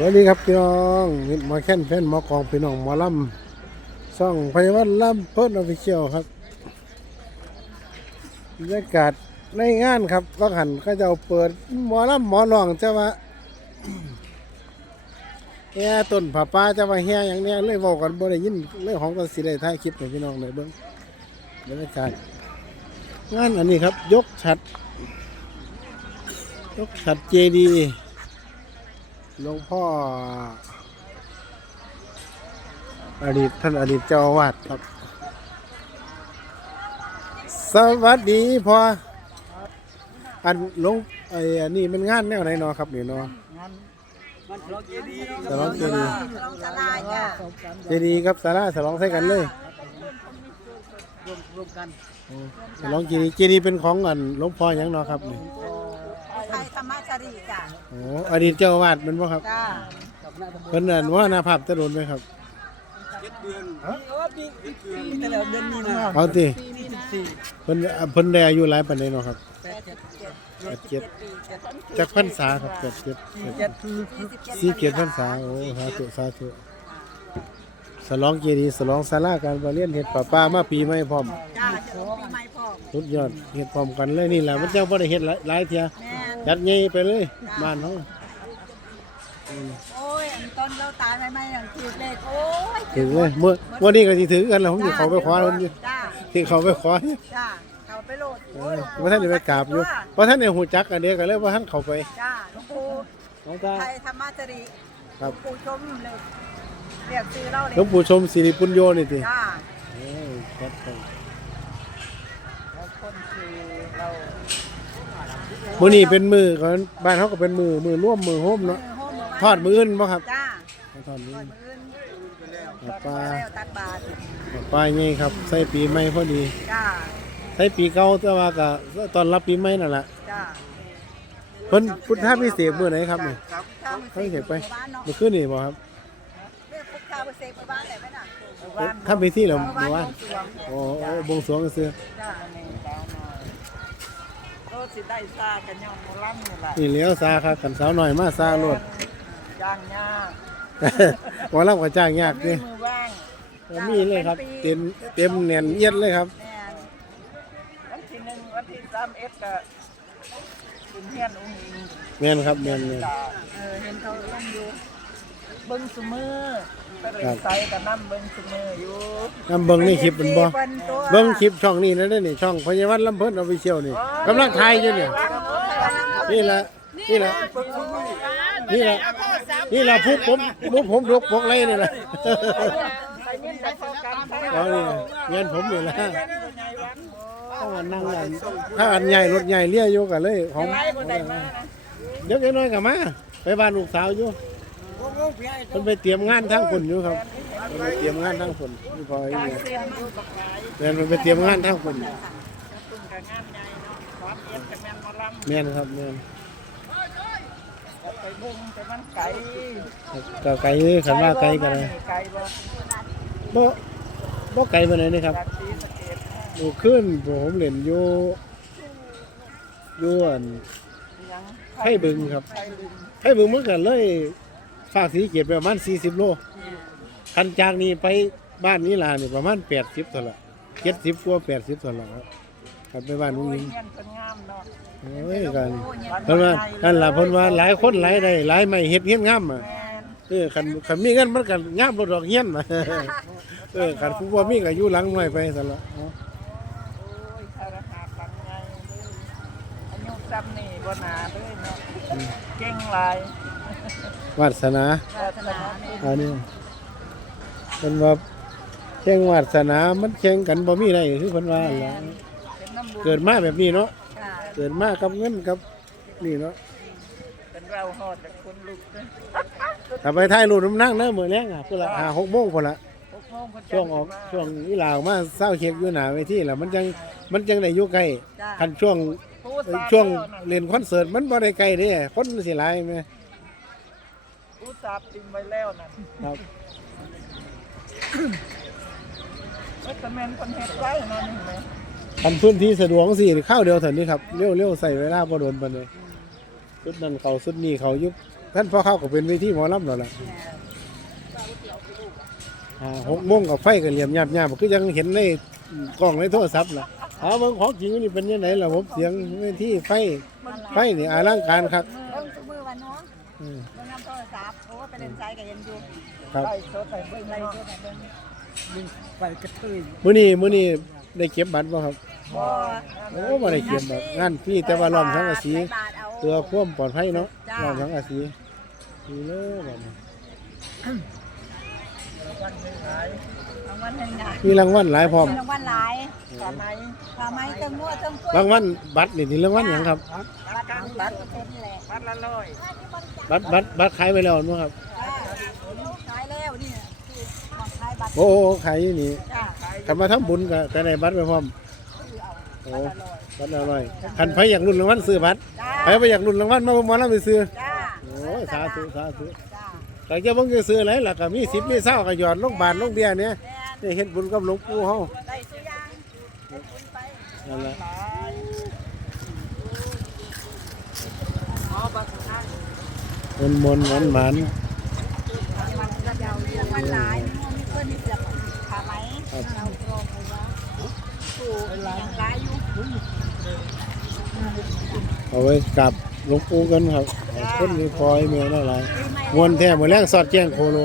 สวัสดีครับพี่น้องมาแค้นแฟนมอกองพี่น้องมอลำช่องพยาบาลลำเพิ่นออฟฟิเชียลครับบรรยากาศในงานครับว่าหันก็จะเอาเปิดหมอลำหมอลองจะว่าแห่ต้นผาป้าจะมาแห่อย่างเนี้ยเลยบอกกันบ่ได้ยินเรื่องของตันสิได้ถ่ายคลิปให้พี่น้องเลยเบิ่งบรรยากาศงานอันนี้ครับ ยกฉัด ยกฉัดเจดีย์ หลวงพ่ออดีตท่านอดีตเจ้าอาวาสครับ สวัสดีพ่ออันหลวงไอ้อันนี้มันงานแนวไหนเนาะครับนี่เนาะมันเราเจดีย์สลองเจดีย์ลองสลายจ้ะเจดีย์ครับสาราสลองใส่กันเลยรวมรวมกันสลองเจดีย์เจดีย์เป็นของอันหลวงพ่อหยังเนาะครับนี่ ไทยธรรมชรีจ้ะโอ้อดีตเจ้าอาวาสแมันบ่ครับจ้ากับหน้าตำบลเพิ่นอันว่าหนาภาพจะโดนไหมครับเจ็ดเดือนโอ้ปีปีแต่แล้วเดือนนี้นะเอาติปีสิบสี่เพิ่นเพิ่นได้อายุหลายปานใดเนาะครับแปดเจ็ดแปดเจ็ดปีเจ็ดจักพรรษาครับแปดเจ็ดเจ็ดคือสี่เกียรติพรรษาโอ้สาธุสาธุสลองเจดีย์สลองศาลาการประเรียนเฮ็ดป่าป้ามาปีใหม่พร้อมจ้าจะปีใหม่พ่อสุดยอดเฮ็ดพร้อมกันเลยนี่แหละมันจังบ่ได้เฮ็ดหลายหลายเที่ยแม่น จัดใหญ่ไปเลยบ้านเฮาอืมโอ้ยอันต้นเราตายใหม่ๆอย่างถือเลขโอ้ยถึงเลยเมื่อวันนี้ก็สิถึงกันแล้วผมสิเข้าไปขอเพิ่นอยู่จ้าที่เข้าไปขอจ้าเอาไปโหลดเออบ่ทันได้ไปกราบอยู่บ่ทันได้ฮู้จักกันเด้ก็เลยบ่ทันเข้าไปจ้าหลวงปู่น้องตา ไทยธรรมชรีครับปู่ชมเลยเรียกชื่อเราเลยหลวงปู่ชมสิริปุญโยนี่ติจ้า โอ้ยครับผมคนคือเรา มื้อนี้เป็นมือของบ้านเฮาก็เป็นมือมือร่วมมือโฮมเนาะโฮมทอดมื้ออื่นบ่ครับจ้าทอดมื้อทออื่ดนมื้อปลาแล้วตักบาตรปลาใหญ่ครับ ใส่ปีใหม่พอดี จ้าใส่ปีเก่าแต่ว่าก็ตอนรับปีใหม่นั่นแหละจ้าเพิ่นพุทธพิเศษมื้อไหนครับนี่ ข้าวเพิ่นเห็นไปบ้านเนาะเมื่อคืนนี่บ่ครับเรียกพวกข้าวเสกไปบ้านไหนไหมน่ะเอ๊ะทำพิธีแล้วบ้าเมื่อวานนสวงโอ้โอ้บวงสรวงซื่อจ้าในดาวน้ อยก็สิได้ซากันย่อมมลังนี่แหละนี่เหลียวซาครับกันสาวหน่อยมาซาโลด ย่างยากบ่รับก็จ้างยากมีเด้มือว่างมีเลยครับเต็มเต็มแน่นเอียดเลยครับ แม่นวันที่หนึ่งวันที่สามเอ็ดก็คุณเฮียนอุ้งอิงแม่นครับแม่นแม่นเออเห็นเขาลงอยู่เบิ้งซุมือ ก็เลยใส่กับน้ำเบิ้งซุมืออยู่นำเบิ่งในคลิปมันบ่เพิ่นตัวเบิ่งคลิปช่องนี้นะเด้อนี่ช่องพญาวัฒน์ลำเพิ่นออฟฟิเชียลนี่กำลังถ่ายอยู่เนี่ยนี่แหละนี่แหละนี่แหละนี่แหละผู้ผมผู้ผมยกปกเลยนี่แหละไปยินไปพอกันใช่ไหมเอานี่เงินผมนี่แหละถ้าวันนั่งอันถ้าอันใหญ่รถใหญ่เลี้ยอยู่กันเลยของไล่คนใดมานะเดี๋ยวแกน้อยกับมาไปบ้านลูกสาวอยู่ เพิ่นไปเตรียมงานทั้งคนอยู่ครับเพิ่นไปเตรียมงานทั้งคนนี่พออีกเนี่ยเสียงอยู่ยแม่นเพิ่นไปเตรียมงานทั้งคนตุ้มกับงานใหญ่เนาะความเอ็ดกับแมนหมอลำแม่นครับแม่นก็ไปเบิ่งแต่มันไกลก็ไกลเลยคันว่าไกลกันเลยบ่บ่ไกลปานใดนี่ครับจากศรีสะเกษหมู่ขึ้นผมเล่นอยู่อยู่อันไผ่บึงครับไผ่บึงไผ่บึงมันเลย ฝากสีเกียรติประมาณ40โลคันจากนี้ไปบ้านนี้ล่ะนี่ประมาณ80เท่าไหร่70กว่า80เท่าไหร่ครับคันไปบ้านโอ้นู้นยนี่เงี้ยเพิ่นงามเนาะโอ้ยกันโอ้ยเพิ่นว่านั่นล่ะเพิ่นว่าหลายคนหลายได้หลายไม่เฮ็ดเฮียนงามอะแม่นเออคันคันมีเงินมันก็งามบ่ดอกเฮียนน่ะเออคันผู้บ่มีก็อยู่หลังหน่อยไปซั่นล่ะเอาโอ้ยคารหาปังไงเลยอายุซ้ำนี่บ่นาเลยเนาะเก่งหลาย วาสนาศาสนานี่อันนี้เพิ่นว่าแข่งวาสนา มันแข่งกันบ่มีได้คือเพิ่นว่าหั่นล่ะเป็นน้ำบุญเกิดมาแบบนี้เนาะค่ะเกิดมากับเงินกับนี่เนาะเป็นเราฮอดแต่คนลุกเด้อถ้าไปถ่ายรูปน้ำนั่งเด้อมื้อแลงอะพุ่นละ5 6โมงพุ่นละ หกโมงเพิ่นจะช่วงออกมาช่วงอีหลาออกมาเศร้าเช็คอยู่หน้าเวทีแล้วมันจังมันจังได้อยู่ใกล้จ้าคันช่วงผู้เอ่อสาช่วงแล้วน่ะเล่นคอนเสิร์ตมันบ่ได้ไกลเด้คนมันสิหลายแม่ ผู้สาบติมไว้แล้วนั่นครับก็ตะแม่นเพิ่นเฮ็ดไว้นั่นเห็นไหมคันพื้นที่สะดวกสิข้าวเดียวเท่านี้ครับเร็วๆใส่เวลาบ่โดนปานใดสุดนั้นเขาสุดนี้เขายุบท่านพ่อเข้าก็เป็นเวทีหมอลำแล้วล่ะอ่าหกโมงกับไฟก็เหลี่ยมยาบยาบคือยังเห็นในกล้องในโทรศัพท์ล่ะเอาเบิ่งของจริงนี่เป็นยังไงล่ะผมเสียงเวทีไฟไฟนี่อลังการครับ เบิ่งทุกมือวันน้องอืมเบิ่งน้ำโทร ศัพท์โอ้ไปเล่นไซกับเย็นอยู่ครับ ไล่สดไปเบิ่งไล่เนาะเบิ่งเบิ่งยิงไปกระเทยมื้อนี้มื้อนี้ได้เก็บบัตรบ่ครับ บ่โอ้บ่ได้เก็บบัตรงานฟรีแต่ว่าล้อมสังกะสีใส่บาทเอา เพื่อความปลอดภัยเนาะจ้า ล้อมสังกะสีดีเลยบัดนี้วันหนึ่งหายรางวัลหนึ่งนะมีรางวัลหลายพร้อมรางวัลหลายทำไมทำไมเติมงัวเติมกล้วยรางวัลบัตรนี่นี่รางวัลหยังครับ บัตรกลางบัตรเป็นแหละบัตรละร้อยบัตรบัตรบัตรขายไปแล้วเนาะครับจ้าขายแล้วนี่ของขายบัตรโอ้โอ้ขายอยู่นี่จ้าทำมาทำบุญก็ก็ได้บัตรไปพร้อมซื้อเอาโอ้บัตรอร่อยคันไผอยากรุ่นรางวัลซื้อบัตรจ้าไผบ่อยากรุ่นรางวัลมาบ่หมอลำไปซื้อจ้าโอ้ยสาธุสาธุจ้าแต่จะบ่งจะซื้ออะไรล่ะก็มี10มี20ก็หยอดลงบาทลงเบี้ยเนี่ยแม่นได้เฮ็ดบุญกับหลวงปู่เฮาได้ซื้อยางเฮ็ดบุญไปนั่นแหละ หลายอ๋อบัตรสุดท้าย มนมนหวานหวานรางวัลก็ยววัลหลายมีมีเพื่อนมีเสือผ้าไหมเราโกงไปว่าถูกอย่างไรอยู่เอาไว้กลับหลวงปู่กันครับคนมีพอยแม่นั่นหลายมวนแท้มือแรงสอดแจ้งโคโล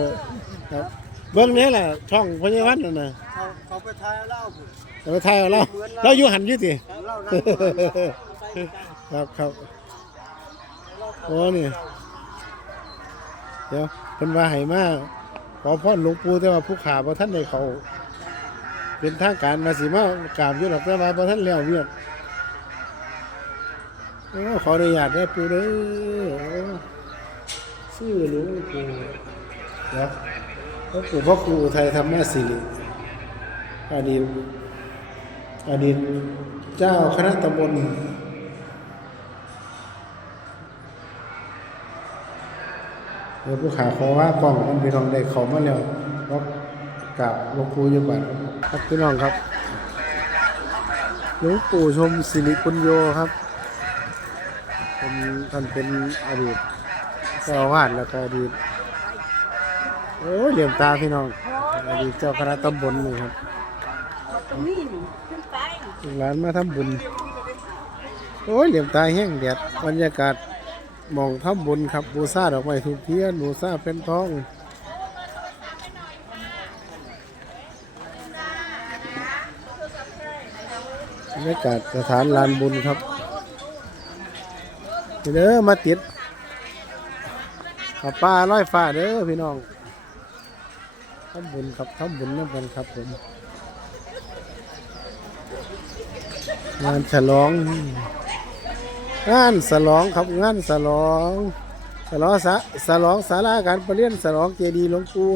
ครับเบิ่งนี้แหละช่องพญาวัฒน์นั่นนะเขาไปทายเล้าเอาไปถ่ายเอาเราเราอยู่หันยู่ติครับครับโอ้นี่ ดี๋ยวเพิ่นว่าให้มาขอพรหลวงปู่แต่ว่าผู้ขาบ่ทันได้เขาเป็นทางการมาสิมากราบอยู่หรอกแต่ว่าบ่ทันแล้วเวียกโอ้ขออนุญาตได้อปู่เด้อโอ้ชื่อหลวงปู่เดี๋ยวพ่อปู่พ่อครูไทยธรรมศิริอดีตอดีตเจ้าคณะตำบล เดี๋ยวผู้ขาขอว่ากล้องมันพี่น้องได้เขามาแล้วเพราะกับหลวงปู่อยู่บ้าครับพี่น้องครับหลวงปู่ชมสิริปุญโยครับเป็นท่านเป็นอดีตเจ้าวาสแล้วก็อดีตโอ้เหลี่ยมตาพี่น้องอดีตเจ้าคณะตำบลนี่ครับตรงนี้นี่ขึ้นไปลูกหลานมาทำบุญโอ้ยเหลี่ยมตาแห้งแดดบรรยากาศ มองทำบุญครับบูซาดอกไม้ทูบเทียนบูซาเป็นทองบรรยากาศสถานลานบุญครับเด้อมาติดกับป้าร้อยฟ้าเด้อพี่น้องทำบุญครับทำบุญน้ำกันครับผมงานฉลอง งานฉลองครับงานฉลองฉลองสะฉลองศาลาการประเรียนฉลองเจดีย์หลวงปู่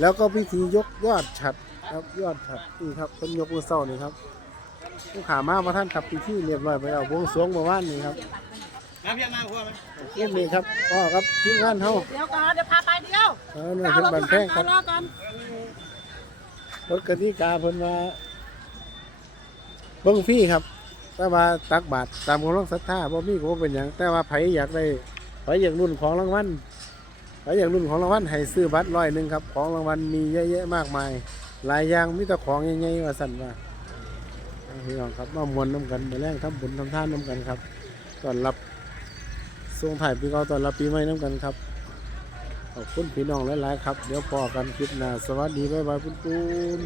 แล้วก็พิธียกยอดฉัดครับยอดฉัดนี่ครับต้นยกมือเศร้านี่ครับผู้ขามาพระท่านขับปีที่เรียบร้อยไปแล้วบวงสรวงเมื่อวานนี้ครับน้ำยังมาพวกมั้ยเยี่ยมนี้ครับพ่อครับทีมงานเฮาเดี๋ยวก่อนเดี๋ยวพาไปเดียวเออหน่วยเป็นบันแพงครับรอก่อนรถกติกาเพิ่นมาเบิ่งฟรีครับ แต่ว่าตักบาทตามกำลังศรัทธาบ่มีก็บ่เป็นหยังแต่ว่าไผอยากได้ไผอยากรุ่นของรางวัลไผอยากรุ่นของรางวัลให้ซื้อบัตรร้อยหนึ่งครับ ของรางวัลมีเยอะแยะมากมาย หลายอย่างมีแต่ของใหญ่ๆว่าสั่นว่าพี่น้องครับมามวนน้ำกันมาแรงทำบุญทำทานน้ำกันครับตอนรับส่งถ่ายปีเก่าตอนรับปีใหม่น้ำกันครับขอบคุณพี่น้องหลายๆครับ เดี๋ยวพอกันคลิปหน้าสวัสดีบ๊ายบายปุ้นปุ้น